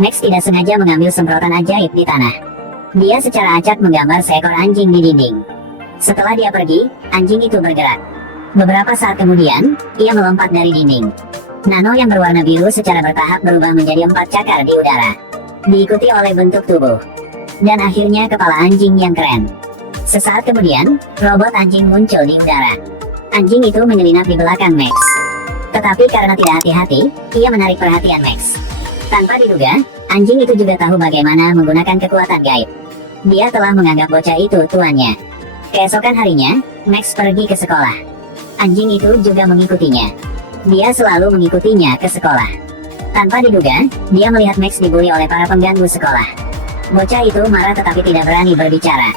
Max tidak sengaja mengambil semprotan ajaib di tanah. Dia secara acak menggambar seekor anjing di dinding. Setelah dia pergi, anjing itu bergerak. Beberapa saat kemudian, ia melompat dari dinding. Nano yang berwarna biru secara bertahap berubah menjadi 4 cakar di udara, diikuti oleh bentuk tubuh, dan akhirnya kepala anjing yang keren. Sesaat kemudian, robot anjing muncul di udara. Anjing itu menyelinap di belakang Max. Tetapi karena tidak hati-hati, ia menarik perhatian Max. Tanpa diduga, anjing itu juga tahu bagaimana menggunakan kekuatan gaib. Dia telah menganggap bocah itu tuannya. Keesokan harinya, Max pergi ke sekolah. Anjing itu juga mengikutinya. Dia selalu mengikutinya ke sekolah. Tanpa diduga, dia melihat Max dibully oleh para pengganggu sekolah. Bocah itu marah tetapi tidak berani berbicara.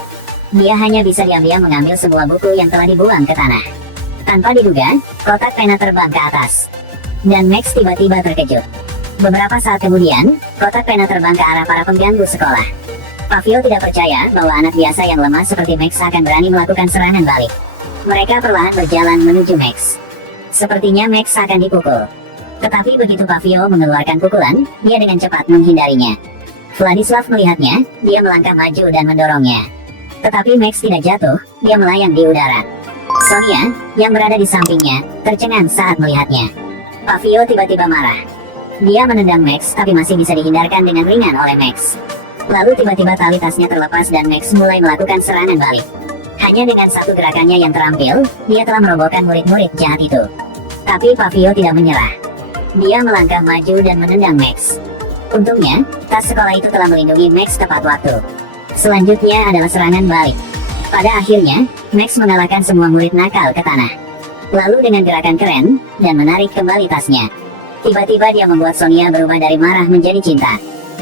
Dia hanya bisa diam-diam mengambil sebuah buku yang telah dibuang ke tanah. Tanpa diduga, kotak pena terbang ke atas. Dan Max tiba-tiba terkejut. Beberapa saat kemudian, kotak pena terbang ke arah para pengganggu sekolah. Pavio tidak percaya bahwa anak biasa yang lemah seperti Max akan berani melakukan serangan balik. Mereka perlahan berjalan menuju Max. Sepertinya Max akan dipukul. Tetapi begitu Pavio mengeluarkan pukulan, dia dengan cepat menghindarinya. Vladislav melihatnya, dia melangkah maju dan mendorongnya. Tetapi Max tidak jatuh, dia melayang di udara. Sonia, yang berada di sampingnya, tercengang saat melihatnya. Pavio tiba-tiba marah. Dia menendang Max tapi masih bisa dihindarkan dengan ringan oleh Max. Lalu tiba-tiba tali tasnya terlepas dan Max mulai melakukan serangan balik. Hanya dengan satu gerakannya yang terampil, dia telah merobohkan murid-murid jahat itu. Tapi Pavio tidak menyerah. Dia melangkah maju dan menendang Max. Untungnya, tas sekolah itu telah melindungi Max tepat waktu. Selanjutnya adalah serangan balik. Pada akhirnya, Max mengalahkan semua murid nakal ke tanah. Lalu dengan gerakan keren, dan menarik kembali tasnya. Tiba-tiba dia membuat Sonia berubah dari marah menjadi cinta.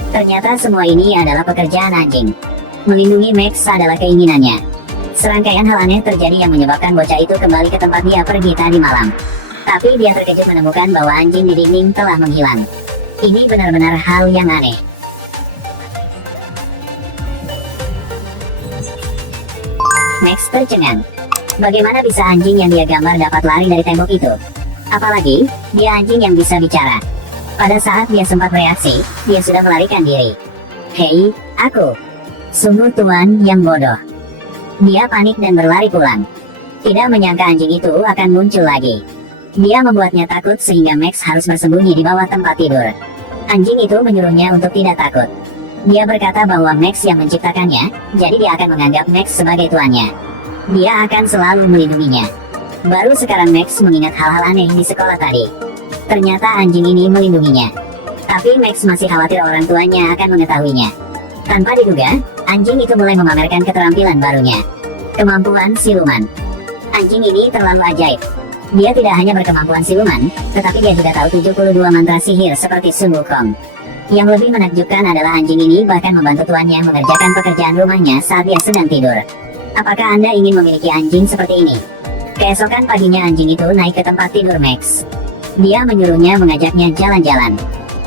Ternyata semua ini adalah pekerjaan anjing. Melindungi Max adalah keinginannya. Serangkaian hal aneh terjadi yang menyebabkan bocah itu kembali ke tempat dia pergi tadi malam. Tapi dia terkejut menemukan bahwa anjing di dinding telah menghilang. Ini benar-benar hal yang aneh. Max tercengang. Bagaimana bisa anjing yang dia gambar dapat lari dari tembok itu? Apalagi, dia anjing yang bisa bicara. Pada saat dia sempat bereaksi, dia sudah melarikan diri. Hei, aku. Sungguh tuan yang bodoh. Dia panik dan berlari pulang. Tidak menyangka anjing itu akan muncul lagi. Dia membuatnya takut sehingga Max harus bersembunyi di bawah tempat tidur. Anjing itu menyuruhnya untuk tidak takut. Dia berkata bahwa Max yang menciptakannya, jadi dia akan menganggap Max sebagai tuannya. Dia akan selalu melindunginya. Baru sekarang Max mengingat hal-hal aneh di sekolah tadi. Ternyata anjing ini melindunginya. Tapi Max masih khawatir orang tuanya akan mengetahuinya. Tanpa diduga, anjing itu mulai memamerkan keterampilan barunya. Kemampuan siluman. Anjing ini terlalu ajaib. Dia tidak hanya berkemampuan siluman, tetapi dia juga tahu 72 mantra sihir seperti Sun Wukong. Yang lebih menakjubkan adalah anjing ini bahkan membantu tuannya mengerjakan pekerjaan rumahnya saat dia sedang tidur. Apakah Anda ingin memiliki anjing seperti ini? Keesokan paginya anjing itu naik ke tempat tidur Max. Dia menyuruhnya mengajaknya jalan-jalan.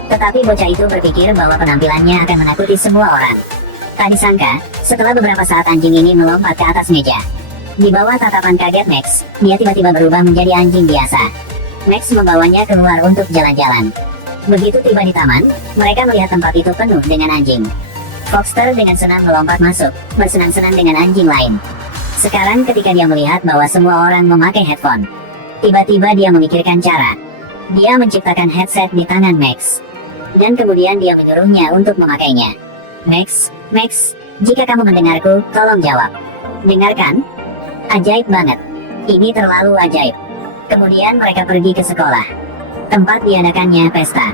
Tetapi bocah itu berpikir bahwa penampilannya akan menakuti semua orang. Tak disangka, setelah beberapa saat anjing ini melompat ke atas meja. Di bawah tatapan kaget Max, dia tiba-tiba berubah menjadi anjing biasa. Max membawanya keluar untuk jalan-jalan. Begitu tiba di taman, mereka melihat tempat itu penuh dengan anjing. Foxter dengan senang melompat masuk, bersenang-senang dengan anjing lain. Sekarang ketika dia melihat bahwa semua orang memakai headphone, tiba-tiba dia memikirkan cara. Dia menciptakan headset di tangan Max. Dan kemudian dia menyuruhnya untuk memakainya. Max, jika kamu mendengarku, tolong jawab. Dengarkan? Ajaib banget. Ini terlalu ajaib. Kemudian mereka pergi ke sekolah. Tempat diadakannya pesta.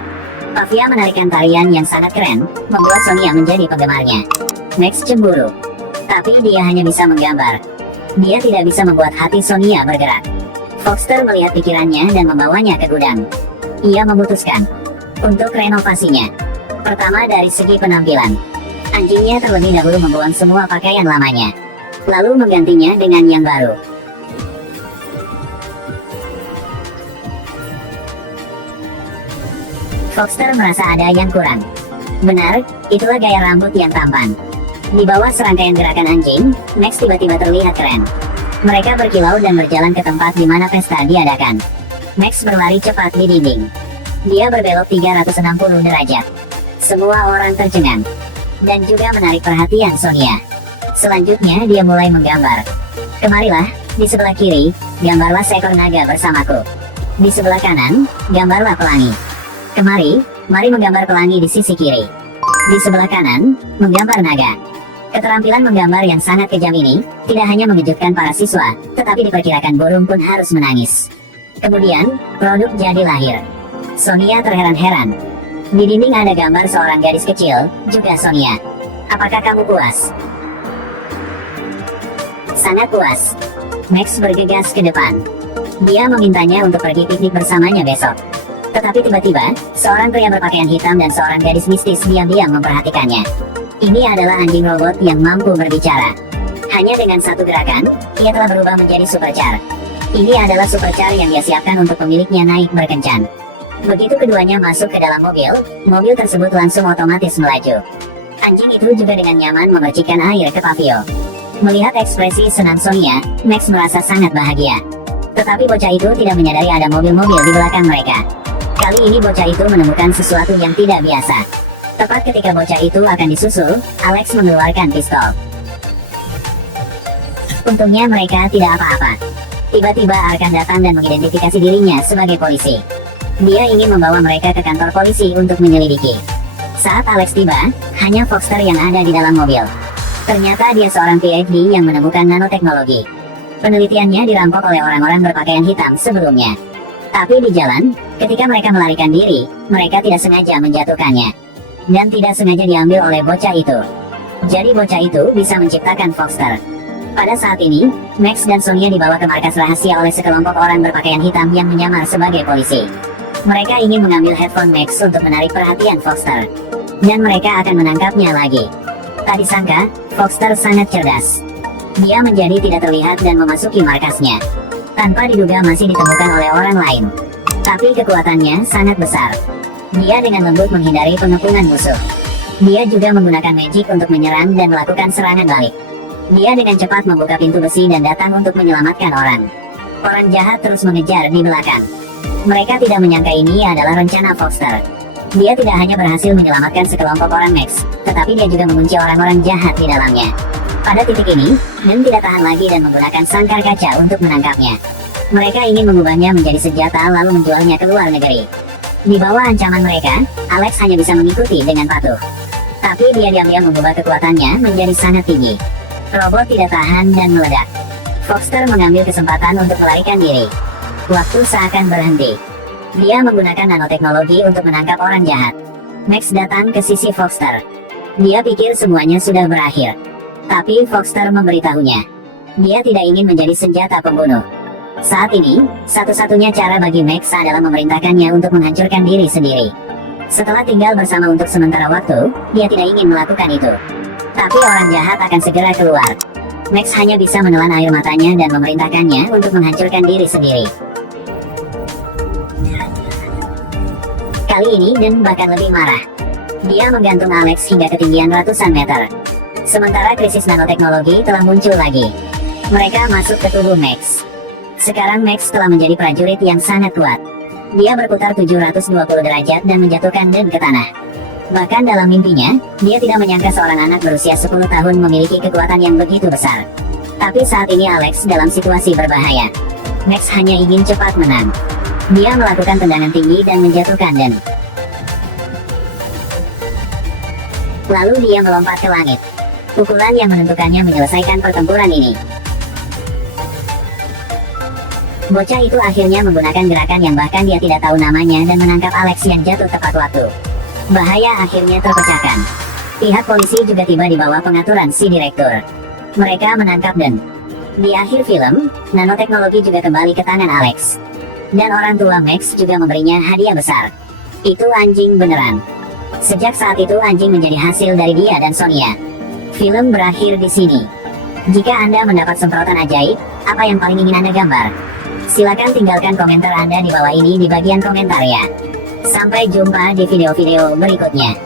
Pavia menarikan tarian yang sangat keren, membuat Sonia menjadi penggemarnya. Max cemburu. Tapi dia hanya bisa menggambar. Dia tidak bisa membuat hati Sonia bergerak. Foxter melihat pikirannya dan membawanya ke gudang. Ia memutuskan untuk renovasinya. Pertama dari segi penampilan. Anjingnya terlebih dahulu membuang semua pakaian lamanya. Lalu menggantinya dengan yang baru. Foxter merasa ada yang kurang. Benar, itulah gaya rambut yang tampan. Di bawah serangkaian gerakan anjing, Max tiba-tiba terlihat keren. Mereka berkilau dan berjalan ke tempat di mana pesta diadakan. Max berlari cepat di dinding. Dia berbelok 360 derajat. Semua orang tercengang dan juga menarik perhatian Sonia. Selanjutnya dia mulai menggambar. Kemarilah, di sebelah kiri, gambarlah seekor naga bersamaku. Di sebelah kanan, gambarlah pelangi. Kemari, mari menggambar pelangi di sisi kiri. Di sebelah kanan, menggambar naga. Keterampilan menggambar yang sangat kejam ini, tidak hanya mengejutkan para siswa, tetapi diperkirakan burung pun harus menangis. Kemudian, produk jadi lahir. Sonia terheran-heran. Di dinding ada gambar seorang gadis kecil, juga Sonia. Apakah kamu puas? Sangat puas. Max bergegas ke depan. Dia memintanya untuk pergi piknik bersamanya besok. Tetapi tiba-tiba, seorang pria berpakaian hitam dan seorang gadis mistis diam-diam memperhatikannya. Ini adalah anjing robot yang mampu berbicara. Hanya dengan satu gerakan, ia telah berubah menjadi supercar. Ini adalah supercar yang dia siapkan untuk pemiliknya naik berkencan. Begitu keduanya masuk ke dalam mobil, mobil tersebut langsung otomatis melaju. Anjing itu juga dengan nyaman memercikkan air ke Pavio. Melihat ekspresi senang Sonia, Max merasa sangat bahagia. Tetapi bocah itu tidak menyadari ada mobil-mobil di belakang mereka. Kali ini bocah itu menemukan sesuatu yang tidak biasa. Tepat ketika bocah itu akan disusul, Alex mengeluarkan pistol. Untungnya mereka tidak apa-apa. Tiba-tiba Arkan datang dan mengidentifikasi dirinya sebagai polisi. Dia ingin membawa mereka ke kantor polisi untuk menyelidiki. Saat Alex tiba, hanya Foxter yang ada di dalam mobil. Ternyata dia seorang PhD yang menemukan nanoteknologi. Penelitiannya dirampok oleh orang-orang berpakaian hitam sebelumnya. Tapi di jalan, ketika mereka melarikan diri, mereka tidak sengaja menjatuhkannya. Dan tidak sengaja diambil oleh bocah itu. Jadi bocah itu bisa menciptakan Foxter. Pada saat ini, Max dan Sonia dibawa ke markas rahasia oleh sekelompok orang berpakaian hitam yang menyamar sebagai polisi. Mereka ingin mengambil headphone Max untuk menarik perhatian Foxter. Dan mereka akan menangkapnya lagi. Tak disangka, Foxter sangat cerdas. Dia menjadi tidak terlihat dan memasuki markasnya. Tanpa diduga masih ditemukan oleh orang lain. Tapi kekuatannya sangat besar. Dia dengan lembut menghindari pengepungan musuh. Dia juga menggunakan magic untuk menyerang dan melakukan serangan balik. Dia dengan cepat membuka pintu besi dan datang untuk menyelamatkan orang. Orang jahat terus mengejar di belakang. Mereka tidak menyangka ini adalah rencana Foxter. Dia tidak hanya berhasil menyelamatkan sekelompok orang Max, tetapi dia juga mengunci orang-orang jahat di dalamnya. Pada titik ini, Nem tidak tahan lagi dan menggunakan sangkar kaca untuk menangkapnya. Mereka ingin mengubahnya menjadi senjata lalu menjualnya ke luar negeri. Di bawah ancaman mereka, Alex hanya bisa mengikuti dengan patuh. Tapi dia diam-diam mengubah kekuatannya menjadi sangat tinggi. Robot tidak tahan dan meledak. Foxter mengambil kesempatan untuk melarikan diri. Waktu seakan berhenti. Dia menggunakan nanoteknologi untuk menangkap orang jahat. Max datang ke sisi Foxter. Dia pikir semuanya sudah berakhir. Tapi Foxter memberitahunya. Dia tidak ingin menjadi senjata pembunuh. Saat ini, satu-satunya cara bagi Max adalah memerintahkannya untuk menghancurkan diri sendiri. Setelah tinggal bersama untuk sementara waktu, dia tidak ingin melakukan itu. Tapi orang jahat akan segera keluar. Max hanya bisa menelan air matanya dan memerintahkannya untuk menghancurkan diri sendiri. Kali ini Den bahkan lebih marah. Dia menggantung Alex hingga ketinggian ratusan meter. Sementara krisis nanoteknologi telah muncul lagi. Mereka masuk ke tubuh Max. Sekarang Max telah menjadi prajurit yang sangat kuat. Dia berputar 720 derajat dan menjatuhkan Den ke tanah. Bahkan dalam mimpinya, dia tidak menyangka seorang anak berusia 10 tahun memiliki kekuatan yang begitu besar. Tapi saat ini Alex dalam situasi berbahaya. Max hanya ingin cepat menang. Dia melakukan tendangan tinggi dan menjatuhkan Den. Lalu dia melompat ke langit. Pukulan yang menentukannya menyelesaikan pertempuran ini. Bocah itu akhirnya menggunakan gerakan yang bahkan dia tidak tahu namanya dan menangkap Alex yang jatuh tepat waktu. Bahaya akhirnya terpecahkan. Pihak polisi juga tiba di bawah pengaturan si direktur. Mereka menangkap Den. Di akhir film, nanoteknologi juga kembali ke tangan Alex. Dan orang tua Max juga memberinya hadiah besar. Itu anjing beneran. Sejak saat itu anjing menjadi hasil dari dia dan Sonia. Film berakhir di sini. Jika Anda mendapat semprotan ajaib, apa yang paling ingin Anda gambar? Silakan tinggalkan komentar Anda di bawah ini di bagian komentar ya. Sampai jumpa di video-video berikutnya.